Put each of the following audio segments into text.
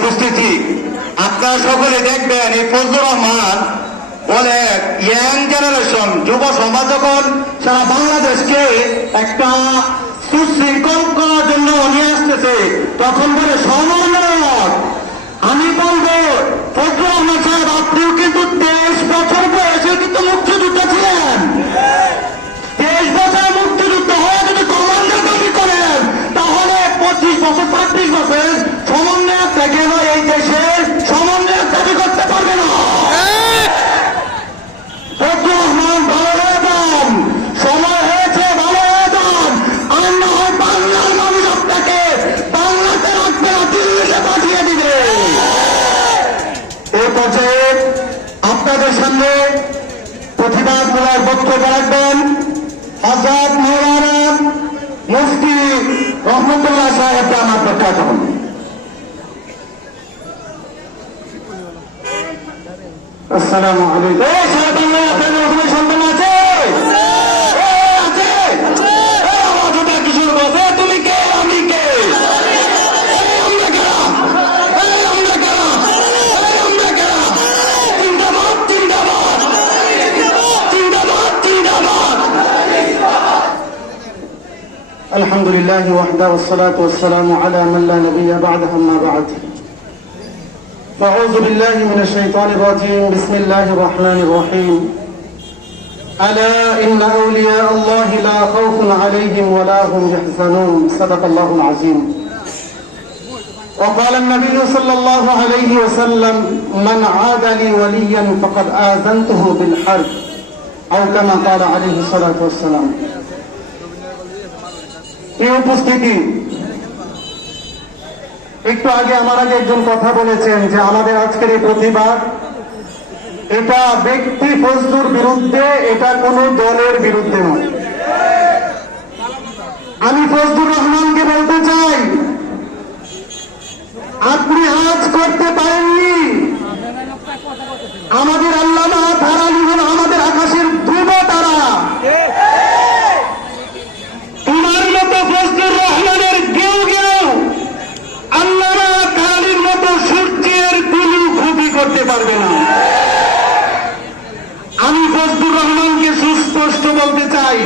উপস্থিতি, আপনারা সকলে দেখবেন এই ফজলুর রহমান বলে ইয়াং জেনারেশন যুব সমাজ যখন সারা বাংলাদেশকে একটা সুশৃঙ্খল করার জন্য নিয়ে আসতেছে তখন বলে সমন্বয়। আমি বলবো ফজলুর রহমান সাহেব আপনিও কিন্তু 23 বছর বয়সে কিন্তু মুক্তিযোদ্ধা ছিলেন। 23 বছর মুক্তিযুদ্ধ হয়ে যদি কমান্ডার দাবি করেন তাহলে 25 বছর 25 বছর সমন্বয় থেকে এই দেশের সমন্বয় দাবি করতে পারবে না। ফজলুর রহমান ভালো হয়ে যান, সময় হয়েছে ভালো হয়ে যান। আর না হয় বাংলার মানুষ আপনাকে বাংলাতে রাখবে না, দিল্লিতে পাঠিয়ে দিবে। এই পর্যায়ে আপনাদের সামনে প্রতিবাদমূলক বক্তব্য রাখবেন হযরত মাওলানা মুফতি রহমতুল্লাহ সাহেব আমার প্রখ্যাত হন। আসসালামু আলাইকুম। সন্তান আছে কিশোর বসে তুমি কে আমি কে الحمد لله وحده والصلاة والسلام على من لا نبي بعده أما بعد فأعوذ بالله من الشيطان الرجيم بسم الله الرحمن الرحيم ألا إن أولياء الله لا خوف عليهم ولا هم يحزنون صدق الله العظيم وقال النبي صلى الله عليه وسلم من عاد لي وليا فقد آذنته بالحرب أو كما قال عليه الصلاة والسلام এই উপস্থিতি একটু আগে আমার আগে একজন কথা বলেছেন যে আমাদের আজকের এই প্রতিবাদ এটা ব্যক্তি ফজলুর বিরুদ্ধে, এটা কোন দলের বিরুদ্ধে নয়। আমি ফজলুর রহমানকে বলতে চাই আপনি আজ করতে পারেননি, আমাদের আল্লামা তারালি হল আমাদের আকাশের ধ্রুব তারা। তোমার মতো ফজলুর রহমানের কেউ কেউ আল্লামা তারালির মতো সূর্যের দুলু খুবই করতে পারবে না। আমি ফজলুর রহমানকে সুস্পষ্ট বলতে চাই,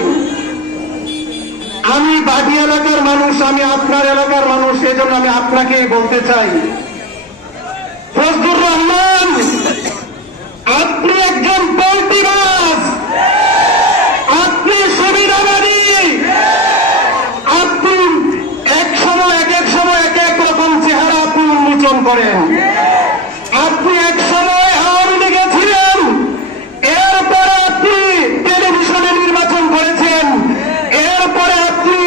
আমি বাডি এলাকার মানুষ, আমি আপনার এলাকার মানুষ, এজন্য আমি আপনাকেই বলতে চাই ফজলুর রহমান আপনি একজন পল্টিবাজ, আপনি সুবিধাবাদী, আপনি এক সময় এক এক রকম চেহারা আপনি উন্মোচন করেন। আপনি এক সময় আওয়ামী লীগে ছিলেন, এরপরে আপনি টেলিভিশনে নির্বাচন করেছেন, এরপরে আপনি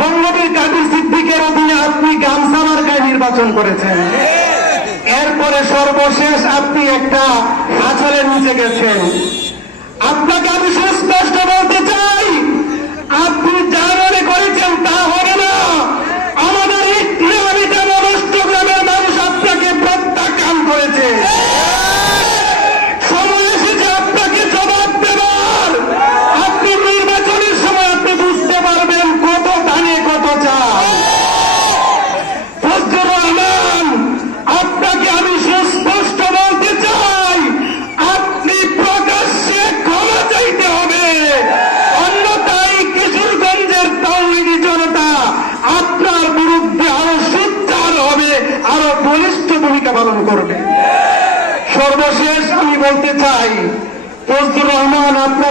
বঙ্গবীর কাদের সিদ্দিকের অধীনে আপনি গামছা মার্কায় নির্বাচন করেছেন, এরপরে সর্বশেষ আপনি একটা আঁচলের নিচে গেছেন। আপনাকে আমি সুস্পষ্ট বলতে চাই আপনি যা মনে করেছেন তা হবে না। আমাদের গ্রামের মানুষ আপনাকে প্রত্যাখ্যান করেছে। সময় এসেছে আপনাকে জবাব দেবার। আপনি নির্বাচনের সময় আপনি বুঝতে পারবেন কত ধানে কত চাল। ফজলুর রহমান আপনাকে আমি সুস্পষ্ট বলতে চাই আপনি প্রকাশ্যে ক্ষমা চাইতে হবে, অন্যথায় কিশোরগঞ্জের তাওহীদি জনতা আপনার বিরুদ্ধে আরো সোচ্চার হবে, আরো বলিষ্ঠ ভূমিকা পালন করবে। সর্বশেষ আমি বলতে চাই ফজলুর রহমান আপনার